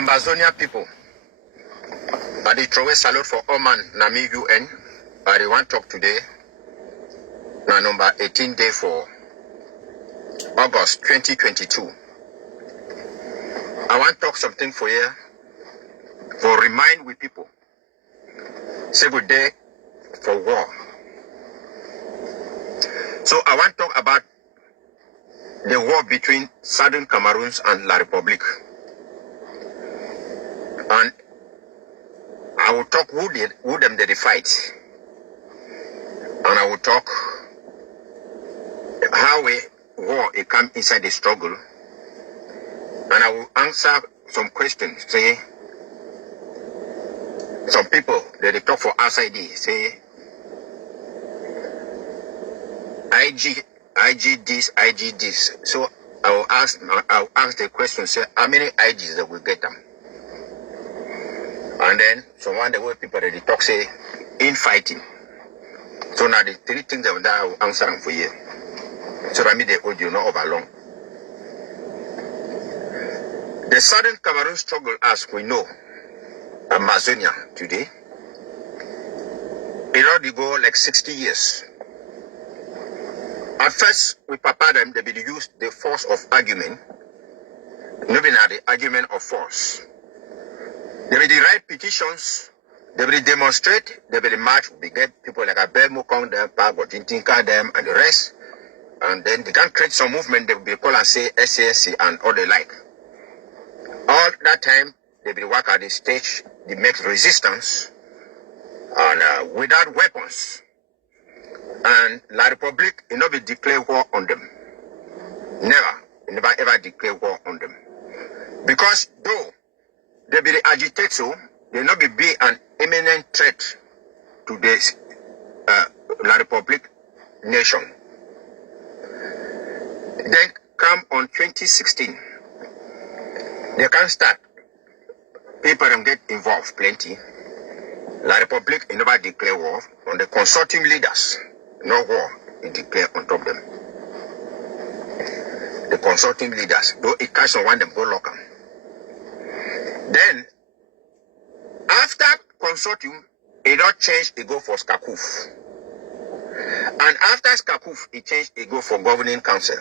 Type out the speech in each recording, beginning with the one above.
Ambazonia people, but the throw salute for all man Nami UN. But they want to talk today. Now number 18 day for August 2022. I want to talk something for you. For remind we people. Say good day for war. So I want to talk about the war between Southern Cameroons and La Republique. And I will talk who them they fight. And I will talk how a war it come inside the struggle. And I will answer some questions. Say some people they talk for outside say IG this. So I'll ask the question, say how many IGs that we get them? And then someone the way people they talk say infighting. So now the three things that I will answer them for you. So that I mean the audio not over long. The Southern Cameroon struggle, as we know, Ambazonia today, it already go like 60 years. At first, with Papa them, they will use the force of argument. Not the argument of force. They will write petitions, they will demonstrate, they will march, we get people like Abel Mukong, them, Pagotintinka, them, and the rest. And then they can create some movement, they will be called and say SASC and all the like. All that time, they will work at the stage, they make resistance, and without weapons. And La Republique, it not be declare war on them. Never ever declare war on them. Because though they be agitated, so they not be an imminent threat to this La Republique nation. Then come on 2016. They can start. People can get involved plenty. La Republique never declare war on the consortium leaders. No war is declared on top of them. The consortium leaders, though it catch on one them go local. Then, after consortium, it don't change, it go for Skakuf. And after Skakuf, it change, it go for governing council.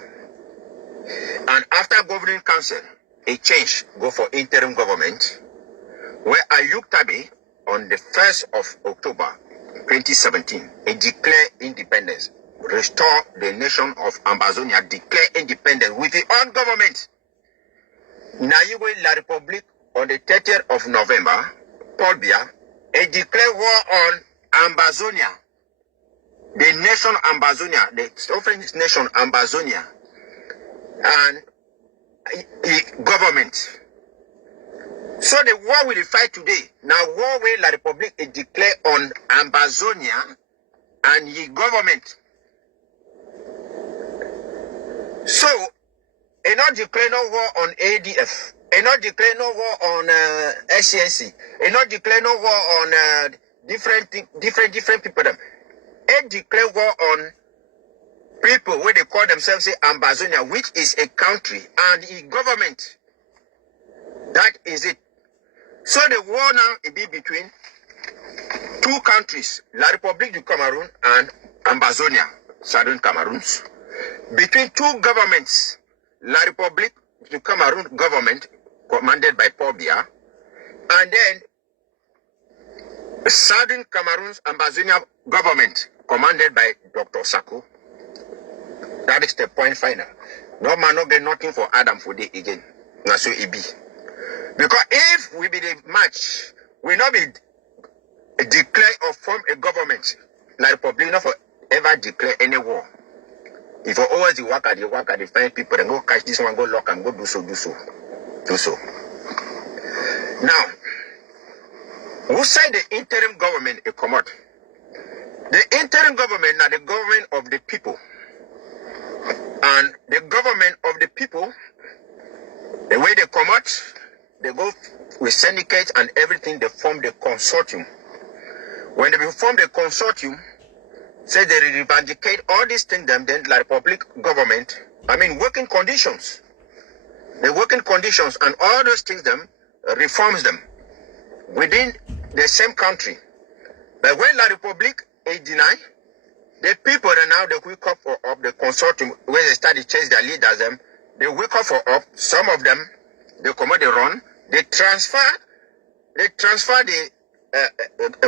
And after governing council, it change, go for interim government, where Ayuk Tabi, on the 1st of October 2017, it declared independence, restore the nation of Ambazonia, declare independence with the own government. Now you go La Republique on the 30th of November, Paul Biya, it declared war on Ambazonia, the nation Ambazonia, the sovereign nation Ambazonia, and government. So the war we fight today, now war where La Republique is declared on Ambazonia and the government. So, it not declare no war on ADF, it not declare no war on SCNC, it not declare no war on different people. It declare war on people where they call themselves say Ambazonia, which is a country, and the government. That is it. So the war now it be between two countries, La Republique du Cameroun and Ambazonia, Southern Cameroons. Between two governments, La Republique du Cameroun government, commanded by Paul Biya, and then Southern Cameroon's Ambazonia government, commanded by Dr Sako. That is the point final. No man no get nothing for Adam for the again. Na so it be. Because if we be the match, we not be declare or form a government, La Republique not for ever declare any war. If you always work at the find people and go catch this one, go lock and go do so. Now, who say the interim government is come out? The interim government now the government of the people. And the government of the people, the way they come out, they go with syndicates and everything, they form the consortium. When they form the consortium, say they reivindicate all these things, then La Republique government, working conditions. The working conditions and all those things, reforms them within the same country. But when La République is denied, the people are now they wake up of the consortium where they start to change their leaders. They wake up up. Some of them they come out, they run. They transfer the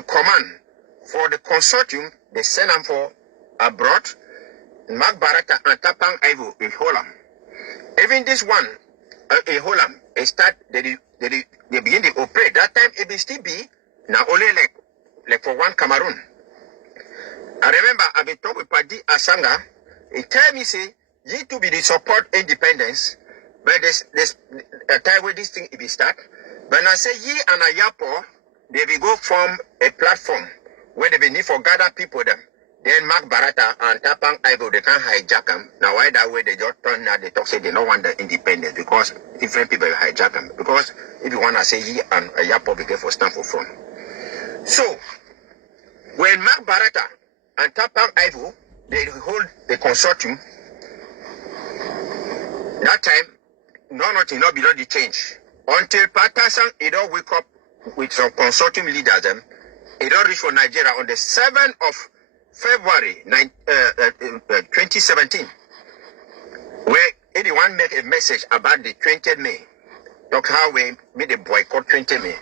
command for the consortium. They send them for abroad. Mark Barata and Tapang Ivo in Holland. Even this one in Holland, they begin to operate. That time it still be now only like for one Cameroon. I remember I been talking with Padi Asanga. He tell me say you to be the support independence, but this time where this thing it be start. But I say ye and Ayapo, they will go form a platform where they be need for gather people them. Then Mark Barata and Tapang Ivo, they can't hijack them. Now why that way they just turn out, they talk say they don't want the independence because different people hijack them. Because if you want to say ye and Ayapo begin for stand for front. So when Mark Barata and Tapang Ivo, they hold the consortium, that time nothing not below the change. Until Patterson it all wake up with some consortium leaders them, it all reach for Nigeria on the 7th of February 2017, where anyone make a message about the 20th May, talk how we made a boycott 20th May.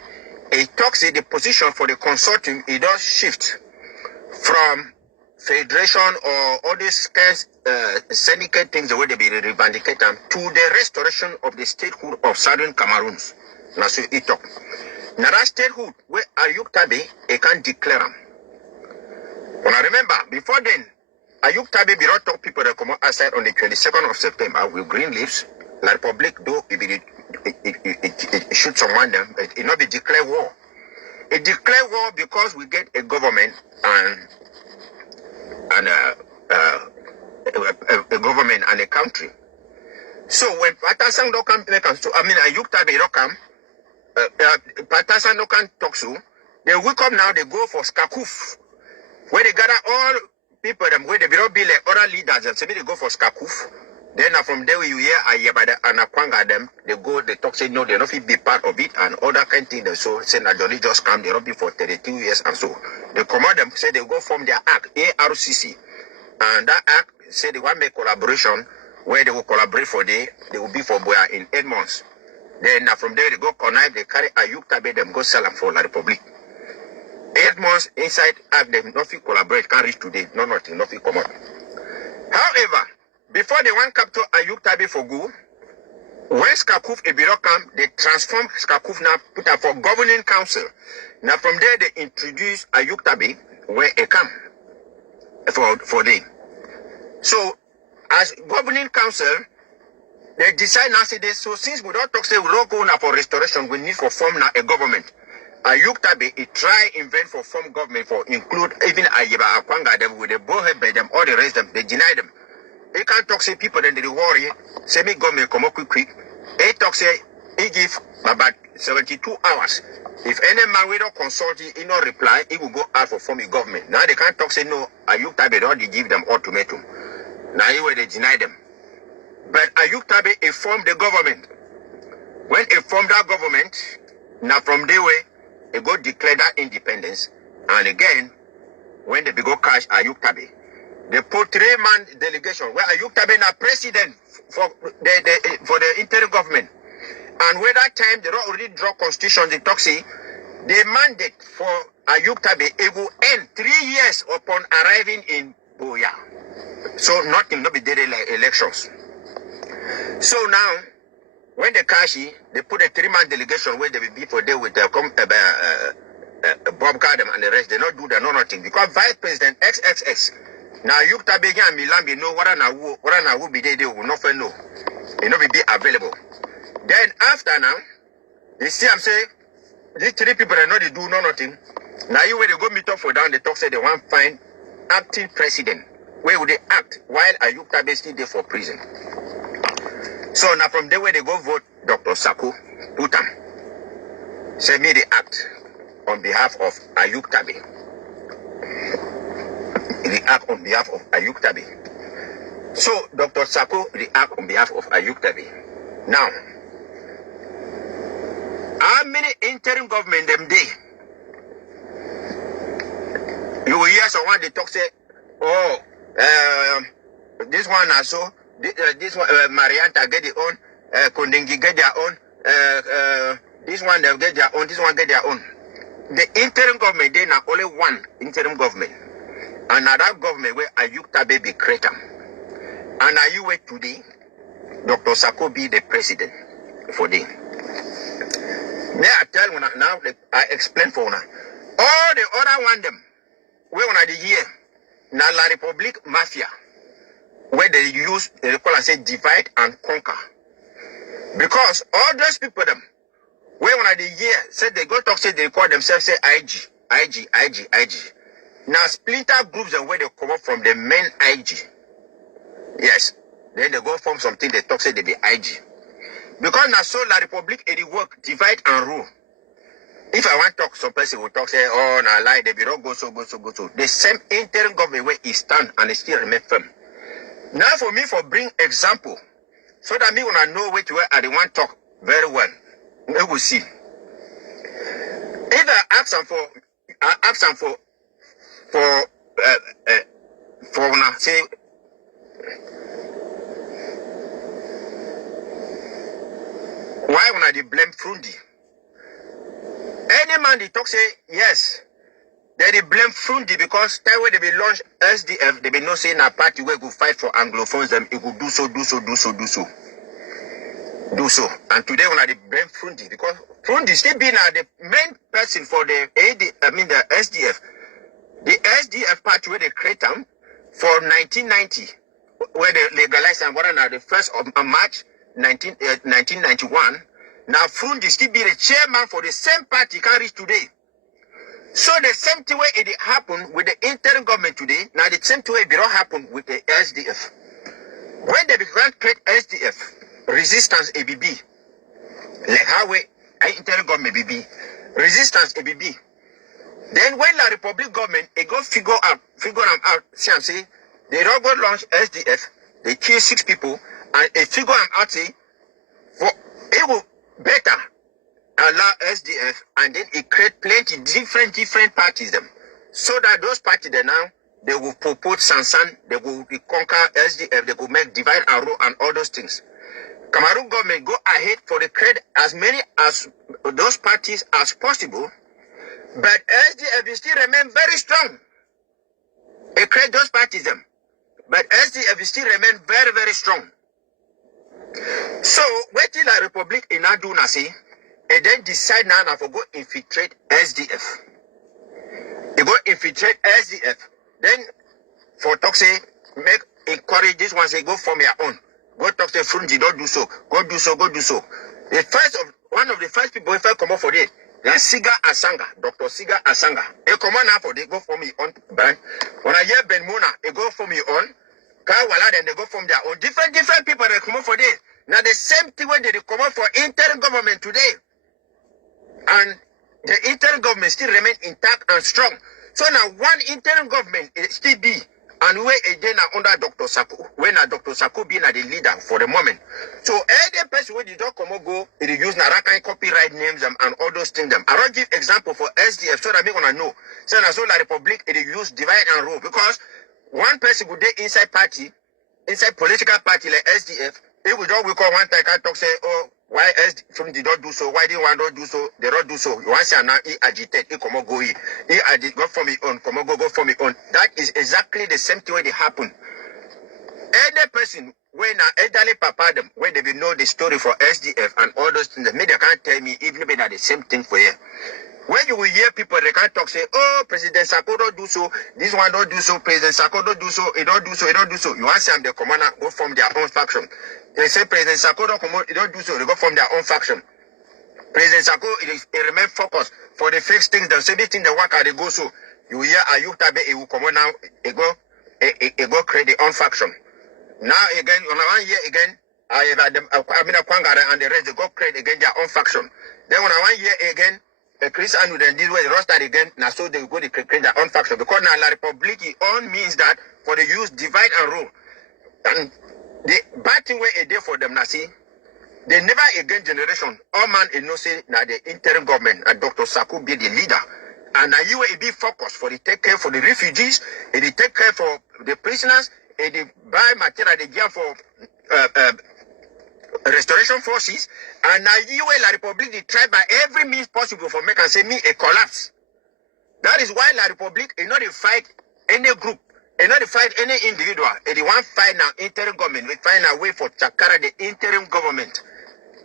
It talks in the position for the consortium, it does shift from federation or all these syndicate things, the way they be revindicate them, to the restoration of the statehood of Southern Cameroons. Now, so it talk. Now that statehood, where Ayuk Tabe, it can declare them. When I remember, before then, Ayuk Tabe be not talk people that come outside on the 22nd of September with green leaves. La Republic, though, it shoot someone them, it not be declare war. It declare war because we get a government and a government and a country. So when Patterson don't come, Ayuk Tabe don't come, Patterson don't come talk so, they wake up now, they go for Skakuf, where they gather all people, them where they be like other leaders, and so they go for Skakuf. Then from there you hear Ayabada and Akwanga them, they go, they talk, say no, they don't be part of it, and other kind of thing. They so say that Johnny just come, they don't be for 32 years and so. They come out them, say they go form their act, ARCC. And that act say they want to make collaboration where they will collaborate for they will be for Boya in 8 months. Then from there they go connive, they carry Ayuk Tabe, them go sell them for La Republic. 8 months inside act, them nothing collaborate, can't reach today, nothing come out. However, before they want capture Ayuk Tabe for good, when Skakuf Ebiro come, they transform Skakuf now, put up for governing council. Now from there they introduce Ayuk Tabe where it come for them. So as governing council, they decide now say this. So since we don't talk say we don't go now for restoration, we need for form now a government. Ayuk Tabe it try invent for form government for include even Ayeba Akwanga them with the bohead by them, all the rest them, they deny them. They can't talk say people then they worry, say me government come up quick. They talk say he give about 72 hours. If any man we don't consult he not reply, he will go out for form of government. Now they can't talk say no, Ayuk Tabe don't give them ultimatum. Now anyway they deny them. But Ayuk Tabe informed the government. When he formed that government, now from the way they go declare that independence. And again, when they go cash Ayuk Tabe, they put 3-man delegation where Ayuk Tabe now president for the interim government. And where that time they don't already draw constitution, they talk say the mandate for Ayuk Tabe it will end 3 years upon arriving in Boya. So nothing not be daily like elections. So now when they cash it, they put a 3-man delegation where they will be for there with Bob Gardem and the rest. They not do that, nothing. Because Vice President XXX now Ayuk Tabe and Milambi know what I will be there, they will not know. It not be available. Then after now, you see I'm saying these 3 people are not they do nothing. Now you when they go meet up for down, they talk say they want to find acting president. Where would they act while Ayuk Tabe still there for prison? So now from there where they go vote Dr. Sako, put him. Say me the act on behalf of Ayuk Tabe. The act on behalf of Ayuk Tabe. So Dr. Sako the act on behalf of Ayuk Tabe. Now How many interim government them day? You will hear someone they talk say, oh, this one also, this one Marianta get their own, Kondingi get their own, this one they get their own, this one get their own. The interim government they now only one interim government. And now that government where Ayukta baby creator. And now you wait today, Dr. Sako be the president for them. May I tell you now, I explain for you. All the other one them, where on the year, now La Republic Mafia, where they use, they call and say divide and conquer. Because all those people them, where on the year, said they go talk, say they call themselves, say IG. Now splinter groups and where they come up from the main IG. Yes. Then they go form something they talk say they be IG. Because now so La Republic it work, divide and rule. If I want to talk, some person will talk, say, oh nah lie, they be not go so. The same interim government where it stand and it still remain firm. Now for me for bring example, so that me when I know which way I want to talk very well. We will see. If I ask them for now say why when I blame Frundi? Any man they talk say yes, they blame Frundi because time when they be launched SDF, they be no saying a party where go fight for Anglophones them, it will do so. And today when I blame Frundi because Frundi still been the main person for the the SDF. The SDF party where they create them for 1990, where they legalized and what are the 1st of March 1991. Now Frundi still be the chairman for the same party can reach today. So the same thing way it happened with the interim government today, now the same thing way it don't happen with the SDF. When they began to create SDF, resistance ABB, like how we interim government BB, resistance ABB. Then when the Republic government, it go figure them out, see I'm saying, they don't go launch SDF, they kill 6 people, and they figure them out, say, for it will better allow SDF, and then it create plenty different parties them. So that those parties they now, they will propose Sansan, they will conquer SDF, they will make divide and rule and all those things. Cameroon government go ahead for the credit as many as those parties as possible, but SDF still remain very strong. It create those parties them, but SDF still remain very strong. So what till the Republic in Aduna say, and then decide now for go infiltrate SDF. You go infiltrate SDF. Then for talk say make encourage this one say go form your own. Go talk say Frundi don't do so. Go do so. One of the first people if I come up for this, that's Siga Asanga, Dr. Siga Asanga. They come on now for they go form your own brand. When I hear Ben Mona, they go form your own. Kawala then they go from their own. Different people they come up for this. Now the same thing when they come up for interim government today. And the interim government still remain intact and strong. So now one interim government is still be and we again under Dr. Sako. When Dr. Sako being the leader for the moment. So any person when you don't come and go, it use Narakan copyright names and all those things them. I don't give example for SDF so that me gonna know. So now so la Republic it use divide and rule because one person would day inside party, inside political party like SDF, it would don't we call one time can talk say, oh, why from the don't do so? Why didn't one don't do so? They don't do so. You want to say now he agitate, he come go he agit go for me on, come go for me on. That is exactly the same thing when they happen. Any person when elderly papa them when they will know the story for SDF and all those things, maybe they can't tell me even if they the same thing for you. When you will hear people, they can't talk, say, oh, President Sako don't do so, this one don't do so, President Sako don't do so, he don't do so, he don't do so. You want to say I'm the commander, go form their own faction. They say President Sako don't come out, he don't do so, they go form their own faction. President Sako, it remain focused for the fixed things, the same thing they work out, they go so. You hear Ayuktabe, he will come out now, he go create their own faction. Now again, on one year again, I mean a Kwangara and the rest, they go create again their own faction. Then on one year again, the Christian would then this way roster again, now so they go to create their own faction. Because now La Republic on means that for the use divide and rule. And the bad thing where a day for them now see, The never again generation, all man is no say now the interim government and Dr. Sako be the leader. And now you will be focused for the take care for the refugees, and they take care for the prisoners, and they buy material they give for restoration forces. And now you will La Republic they try by every means possible for make and say me a collapse. That is why La Republic is not to fight any group, is not to fight any individual. And they want fight now interim government. We find a way for Chakara the interim government.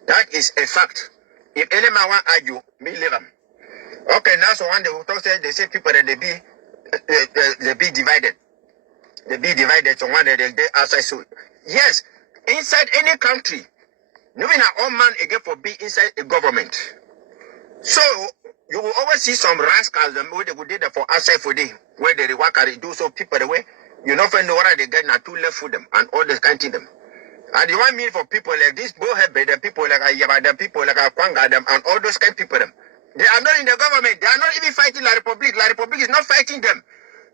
That is a fact. If any man want argue, me leave them. Okay, now so when they will talk, they say people that they be divided. They be divided. So one they outside. So yes, inside any country, even all man again for be inside a government. So you will always see some rascals where they would do that for outside for day, where they work and they do so people the way. You know know what they get now two left for them and all this kind of them. And the one mean for people like this, the people like Ayaba, the people like Kwanga, them and all those kind of people them. They are not in the government. They are not even fighting La Republic. La Republic is not fighting them.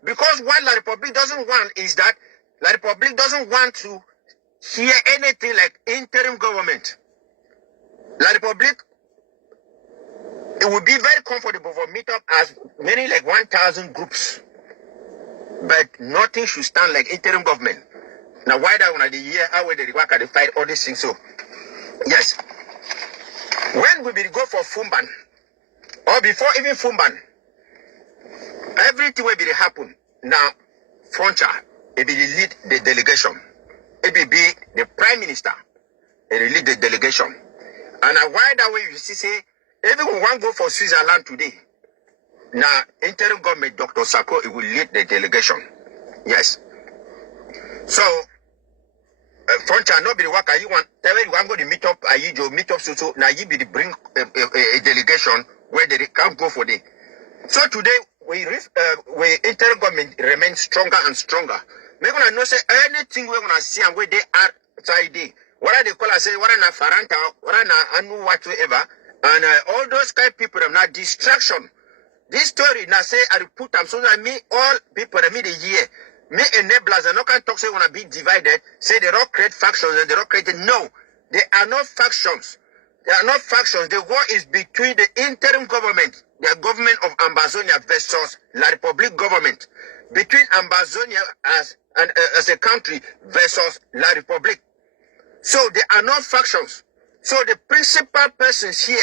Because what La Republic doesn't want is that La Republic doesn't want to hear anything like interim government. La Republic, it would be very comfortable for meet up as many like 1,000 groups. But nothing should stand like interim government. Now why that one of the year, how will they work at the fight all these things? So yes. When we will go for Fumban, or before even Fumban, everything will be happen. Now, Frontier, it will lead the delegation. It will be the Prime Minister. It will lead the delegation. And why that way you see, say, everyone want to go for Switzerland today. Now, interim government, Dr. Sako, it will lead the delegation. Yes. So, Frontier, not be the worker you want. Tell you want to go to meet up, you meet up, so now you be the bring a delegation where they can't go for day. So today, we interim government remain stronger and stronger. We're going to know say anything we're going to see and where they are outside. What are they call us say, what are na Faranta, what are na Anu whatsoever, and all those kind of people are not distraction. This story now say I put them so that me all people that me the year. Me enablers and no can talk say wanna be divided, say they don't create factions and they don't create no. They are not factions. They are not factions. The war is between the interim government, the government of Ambazonia versus La Republic government. Between Ambazonia as a country versus La Republic. So they are not factions. So the principal persons here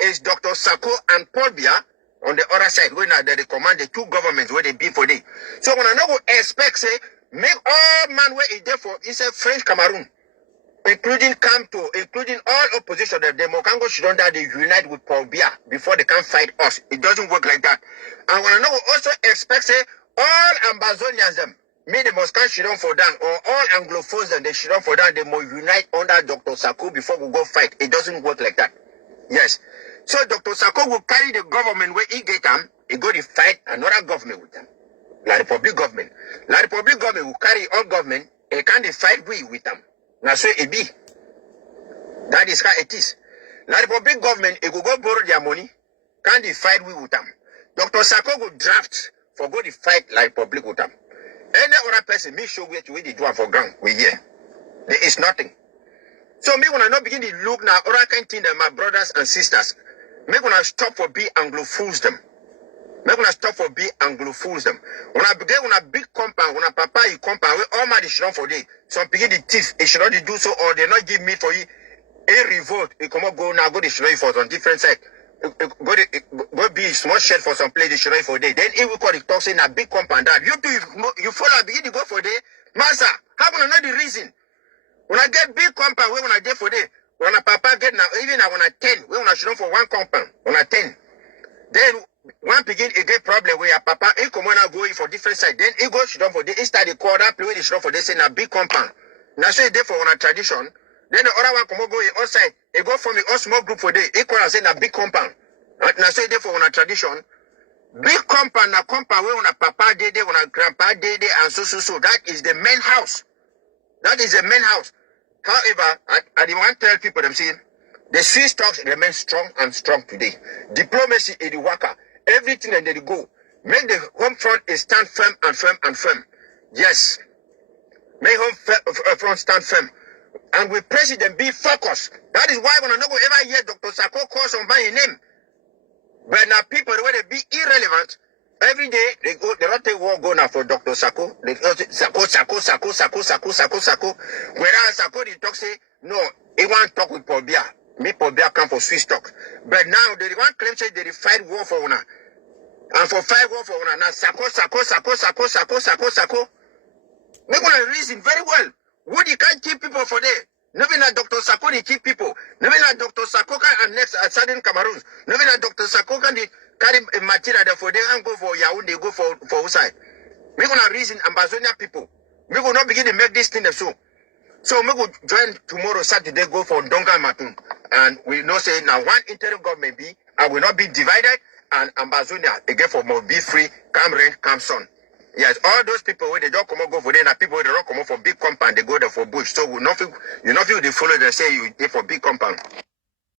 is Dr. Sako and Paul Biya on the other side, when they command the two governments where they be for them. So when I know expect say, make all man where is there for inside French Cameroon, including Camto, including all opposition, the Mokango Shidonda, they unite with Paul Biya before they can fight us. It doesn't work like that. And when I know also expect say, all Ambazonians them, me the Moscan Shidon for them, or all Anglophones them, they Shidon for them, they must unite under Dr. Sako before we go fight. It doesn't work like that. Yes. So Dr. Sako will carry the government where he get them, he go to fight another government with them. La Republic government. La Republic government will carry all government, he can't fight with them. Now so it be. That is how it is. La Republic government, he will go borrow their money, can't fight with them. Dr. Sako will draft for go to fight La Republic with them. Any other person, me show where to where they do for ground, we hear. There is nothing. So me when I not begin to look now, all I can think that my brothers and sisters, me when I stop for be Anglo-fools them. Me when I stop for be Anglo-fools them. When I begin when I big compound, when I papa you compound, we all my they should not for day. Some begin the thief, they should not do so, or they not give me for you a revolt. You come up go now, go to should for on different side. Go be small shed for some place, they should for day. Then it will call it talk saying a big compound that you do you follow begin to go for day. Master, how can I know the reason? When I get big compound, when I get for day, when I papa get now, even now when I 10, when I should for one compound, when I 10, then one begin a get problem where papa, he come on go for different side, then he go should for day, he start the quarter play with the should for day, say na big compound. Now say day for one tradition, then the other one come go outside, he go for me all small group for day, equal and say na big compound. Now say day for one tradition, big compound na compound where when a papa day, when a grandpa day, and so, that is the main house. That is the main house. However, I didn't want to tell people them saying the Swiss talks remain strong and strong today. Diplomacy is the worker. Everything that they go. Make the home front stand firm and firm and firm. Yes. Make home front stand firm. And we President be focused. That is why when I go ever hear Dr. Sako call somebody name. But now people when they be irrelevant, every day they don't take war go now for Dr. Sako. They go Sako. Whereas Sako they talk say, no, he want to talk with Pobia. Me Pobia come for Swiss talk. But now they want claim say they fight war for una. And for fight war for una now Sako. Make una reason very well. What you can't keep people for there. Never na Dr. Sako they keep people. Never na Dr. Sako can annex at Southern Cameroon. Never na Dr. Sako can carry material there for them and go for Yaoundé, go for outside. We're gonna reason Ambazonia people. We will not begin to make this thing so. So we will join tomorrow Saturday, go for Donga Matun. And we know say now one interim government be and will not be divided and Ambazonia again for more be free, come rain, come sun. Yes, all those people where they don't come out go for them, and people where they don't come out for big compound, they go there for bush. So we not feel, you not feel they follow they say you there for big compound.